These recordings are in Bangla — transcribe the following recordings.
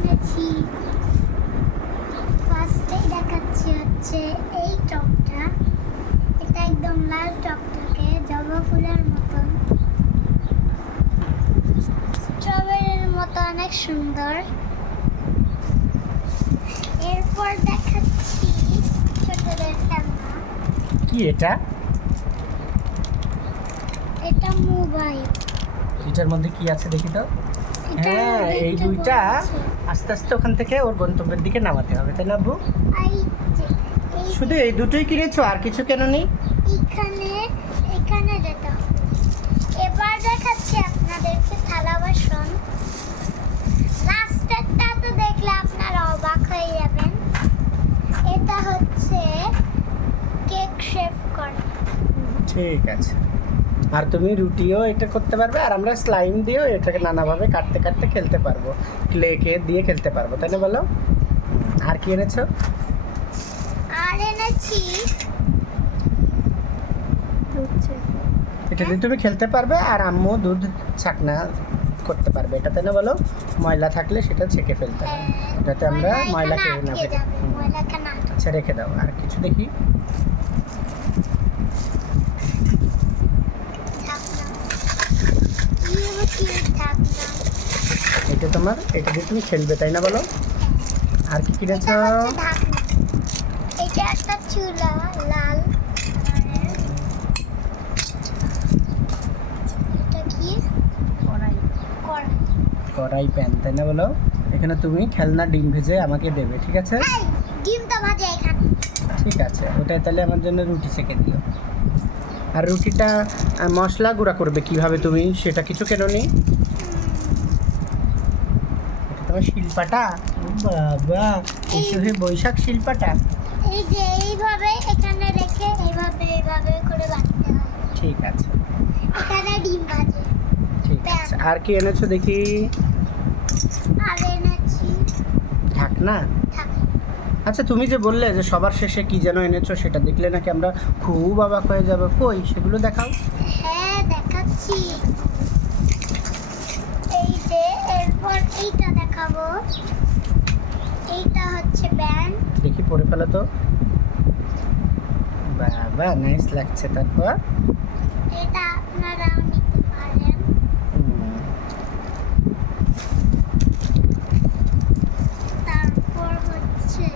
কিনেছি। ফার্স্টেই দেখাচ্ছি হচ্ছে এই টকটা। এটা একদম লাল টকটকে জবা ফুলের মতন, স্ট্রবেরির মতো অনেক সুন্দর। এরপর দেখাচ্ছি ছোটদের খেলনা। কি এটা? এটা মোবাইল। এটার মধ্যে কি আছে দেখি তো। এটার হ্যাঁ, মধ্যে এই একটা দুইটা বল আছে। আস্তে আস্তে ওখান থেকে ওর গন্তব্যের দিকে নামাতে হবে, তাই না আব্বু? এই যে, এই শুধু এই দুটোই কিনেছো, আর কিছু কেন নেই? এখানে এখানে যেতে হবে। এবার দেখাচ্ছি আপনাদেরকে থালা বাসন। লাস্টেরটা তো দেখলে আপনারা অবাক হয়ে যাবেন। এটা হচ্ছে কেক শেপ করা। ঠিক আছে। আর তুমি রুটিও এটা করতে পারবে, আর আমরা স্লাইম দিয়েও এটাকে নানাভাবে কাটতে কাটতে খেলতে পারবো, ক্লেকে দিয়ে খেলতে পারবো, তাই না বলো? আর কি এনেছো? আর এনেছি এটা দিয়ে তুমি খেলতে পারবে, আর আম্মু দুধ ছাকনা করতে পারবে, এটা তাই না বলো? ময়লা থাকলে সেটা ছেঁকে ফেলতে হবে, যাতে আমরা ময়লা খেয়ে না ফেলি। ময়লাখানা আটকে আচ্ছা, রেখে দাও। আর কিছু দেখি। ঢাকনা। কি ঢাকনা? এটা তোমার, এটা দিয়ে তুমি খেলবে, তাই না বলো? আর কি কিনেছো? এটা হচ্ছে ঢাকনা। এটা একটা চুলা লাল কালারের। এটা কি? কড়াই। কড়াই। কড়াই প্যান, তাই না বলো? এখানে তুমি খেলনা ডিম ভেজে আমাকে দেবে, ঠিক আছে? এই, ডিমটা ভাজে এখানে। ঠিক আছে, ওটাই তাহলে আমার জন্য রুটি সেঁকে দিও। আর রুটিটা মশলা গুঁড়া করবে কিভাবে তুমি, সেটা কিছু কেন নেই? এটা তোমার শিল্পাটা? ও বাবা, এই বৈশাখ শিল্পাটা। এই যে এইভাবে এখানে রেখে এইভাবে করে বাঁধতে হয়। ঠিক আছে, এখানে ডিম ভাজে। ঠিক আছে। আর কি এনেছো দেখি? আর এনেছি ঢাকনা। ঢাকনা। আচ্ছা, তুমি যে বললে যে সবার শেষে কি যেন এনেছো, সেটা দেখলে নাকি আমরা খুব অবাক হয়ে যাবো, কই সেগুলো দেখাও। হ্যাঁ, দেখাচ্ছি। এই যে এরপর এইটা দেখাবো। এইটা হচ্ছে ব্যান্ড। দেখি পরে ফেলো তো। বাবা, নাইস লাগছে। তারপর এটা আপনারাও নিতে পারেন। তারপর হচ্ছে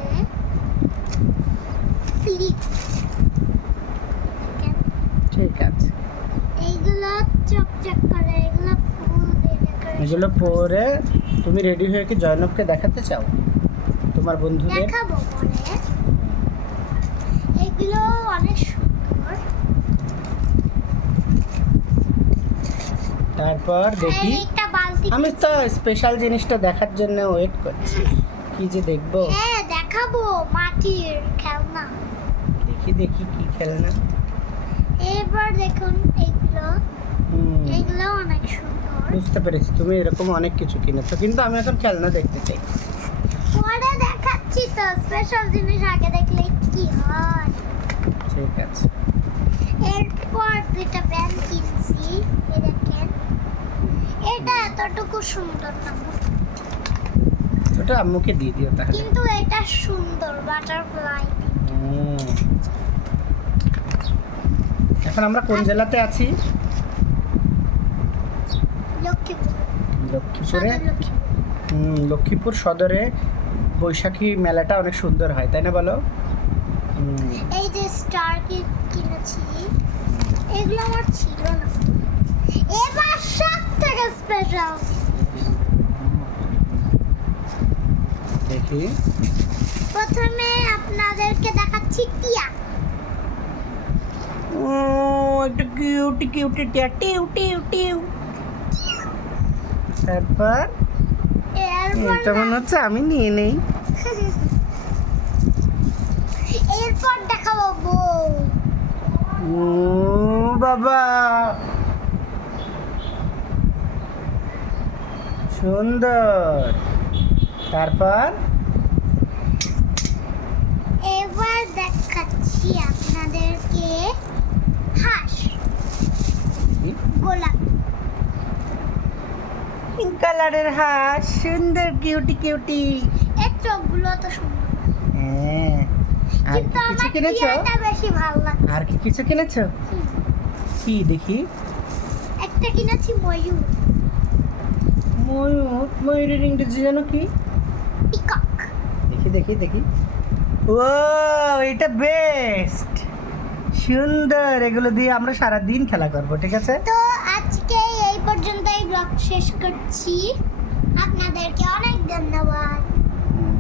ক্লিপ। ঠিক আছে, এইগুলো চকচক করে, এগুলো ফুল দিয়ে decoration এগুলো পরে তুমি রেডি হয়ে কি জয়নবকে দেখাতে চাও তোমার বন্ধুদের? দেখাবো পরে। এগুলো অনেক সুন্দর। তারপর দেখি। এইটা বালতি। আমি তো স্পেশাল জিনিসটা দেখার জন্য ওয়েট করছি, কি যে দেখবো। হ্যাঁ, দেখাবো মাটির খেলনা। দেখি দেখি কি খেলনা। এবার দেখুন এগুলো অনেক সুন্দর। বুঝতে পেরেছি, তুমি এরকম অনেক কিছু কিনেছো, কিন্তু আমি এখন খেলনা দেখতে চাই। পরে দেখাচ্ছি তো, স্পেশাল জিনিস আগে দেখলে কি হয়। ঠিক আছে। এরপর দুইটা ব্যান্ড কিনছি। এই দেখেন, এটা এতটুকু সুন্দর না, ওটা আম্মুকে দিয়ে দিও তাহলে। কিন্তু এটা সুন্দর বাটারফ্লাই। এখন আমরা কোন জেলাতে আছি? লক্ষ্মীপুর। লক্ষ্মীপুরে। সদর লক্ষ্মীপুর। লক্ষ্মীপুর সদরে বৈশাখী মেলাটা অনেক সুন্দর হয়, তাই না বলো? এই যে স্টার কিনেছি। এগুলো আমার ছিল না। এবার সব থেকে স্পেশাল দেখি। প্রথমে আপনাদেরকে দেখাচ্ছি টিয়া। ও, একটা কিউটি কিউটি টিয়া, টিউ টিউ টিউ। তারপর এরপর এটা মনে হচ্ছে আমি নিয়ে নেই। এরপর দেখাবো বউ। ও বাবা, সুন্দর। তারপর এবার দেখাচ্ছি আপনাদেরকে হাঁস, গোলাপ। পিঙ্ক কালারের হাঁস, সুন্দর কিউটি কিউটি। এর চোখগুলো তো সুন্দর, হ্যাঁ। আর কিন্তু কি কিছু আমার কিনেছো? টিয়াটা বেশি ভালো লাগে। আর কি কিছু কিনেছো? কি দেখি? একটা কিনেছি ময়ূর, ময়ূর। ময়ূরের ইংরেজি জানো কি? পিকক। দেখি দেখি দেখি। ও, এটা বেস্ট, সুন্দর। এগুলো দিয়ে আমরা সারাদিন খেলা করব, ঠিক আছে? তো আজকে এই পর্যন্তই ব্লগ শেষ করছি। আপনাদেরকে অনেক ধন্যবাদ।